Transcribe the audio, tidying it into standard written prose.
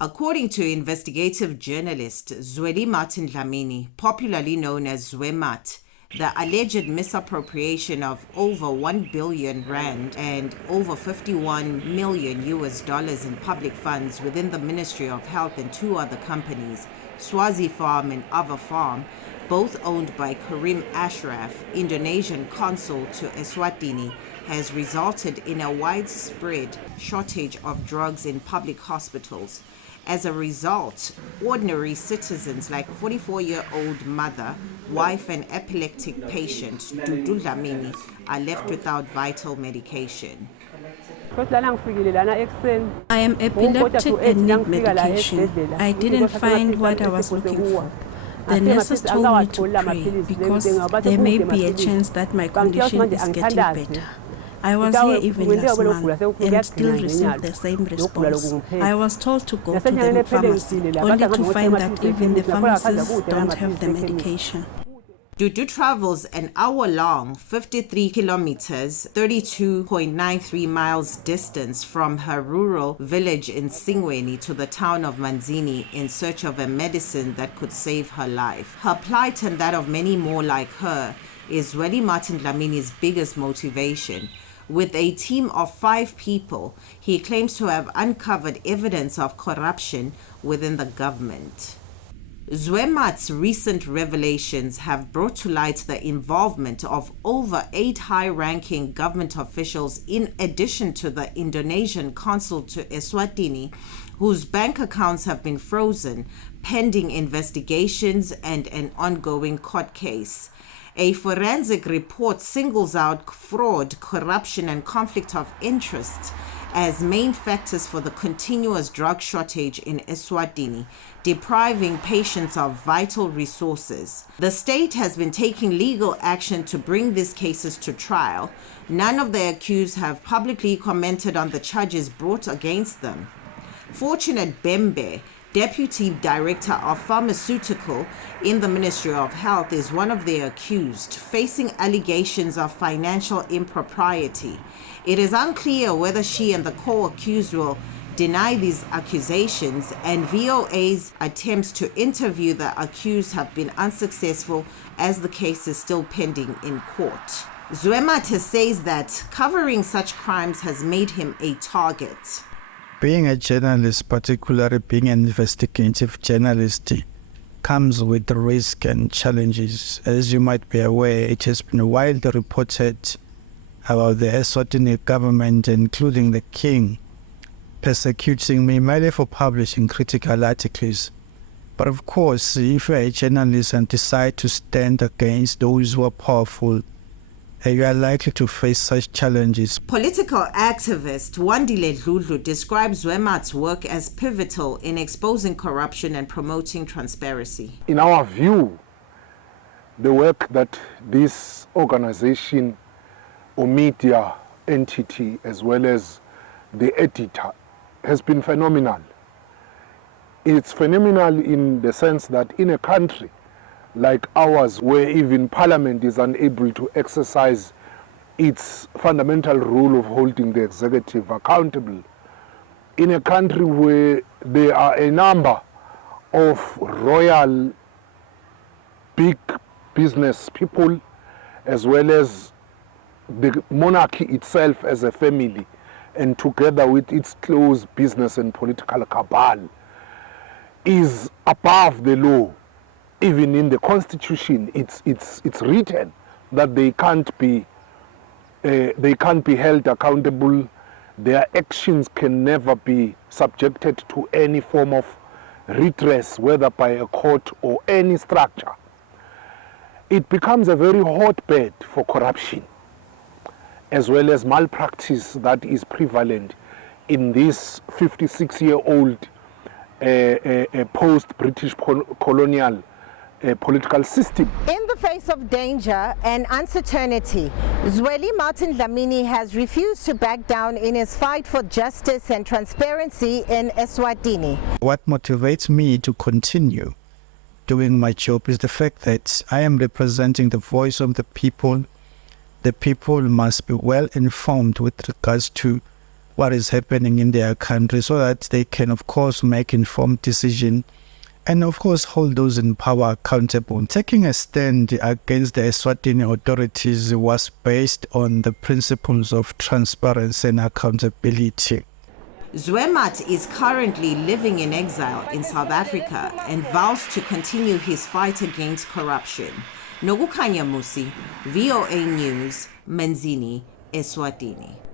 According to investigative journalist Zweli Martin Dlamini, popularly known as Zwemat, the alleged misappropriation of over 1 billion rand and over 51 million US dollars in public funds within the Ministry of Health and two other companies, Swazi Farm and Ava Farm, both owned by Karim Ashraf, Indonesian consul to Eswatini, has resulted in a widespread shortage of drugs in public hospitals. As a result, ordinary citizens like 44-year-old mother, wife and epileptic patient Dudu Dlamini are left without vital medication. I am epileptic and need medication. I didn't find what I was looking for. The nurses told me to pray because there may be a chance that my condition is getting better. I was here even last month and still received the same response. I was told to go to the pharmacy, only to find that even the pharmacists don't have the medication. Dudu travels an hour-long, 53 kilometers, 32.93 miles distance from her rural village in Singweni to the town of Manzini in search of a medicine that could save her life. Her plight and that of many more like her is Zweli Martin Dlamini's biggest motivation. With a team of 5 people, he claims to have uncovered evidence of corruption within the government. Zwemat's recent revelations have brought to light the involvement of over 8 high-ranking government officials in addition to the Indonesian consul to Eswatini, whose bank accounts have been frozen pending investigations and an ongoing court case. A forensic report singles out fraud, corruption, and conflict of interest as main factors for the continuous drug shortage in Eswatini, depriving patients of vital resources. The state has been taking legal action to bring these cases to trial. None of the accused have publicly commented on the charges brought against them. Fortunate Bembe, Deputy Director of Pharmaceutical in the Ministry of Health, is one of the accused, facing allegations of financial impropriety. It is unclear whether she and the co-accused will deny these accusations, and VOA's attempts to interview the accused have been unsuccessful as the case is still pending in court. Zwemat says that covering such crimes has made him a target. Being a journalist, particularly being an investigative journalist, comes with risk and challenges. As you might be aware, it has been widely reported about the Eswatini government, including the king, persecuting me merely for publishing critical articles. But of course, if you're a journalist and decide to stand against those who are powerful, you are likely to face such challenges. Political activist Wandile Dludlu describes Zwemat's work as pivotal in exposing corruption and promoting transparency. In our view, the work that this organization or media entity, as well as the editor, has been phenomenal. It's phenomenal in the sense that in a country like ours, where even Parliament is unable to exercise its fundamental role of holding the executive accountable, in a country where there are a number of royal big business people, as well as the monarchy itself as a family, and together with its close business and political cabal, is above the law. Even in the constitution, it's written that they can't be held accountable. Their actions can never be subjected to any form of redress, whether by a court or any structure. It becomes a very hotbed for corruption, as well as malpractice that is prevalent in this 56-year-old post-British colonial political system. In the face of danger and uncertainty, Zweli Martin Dlamini has refused to back down in his fight for justice and transparency in Eswatini. What motivates me to continue doing my job is the fact that I am representing the voice of the people. The people must be well informed with regards to what is happening in their country so that they can, of course, make informed decisions and, of course, hold those in power accountable. Taking a stand against the Eswatini authorities was based on the principles of transparency and accountability. Zweli is currently living in exile in South Africa and vows to continue his fight against corruption. Nokukhanya Musi, VOA News, Manzini, Eswatini.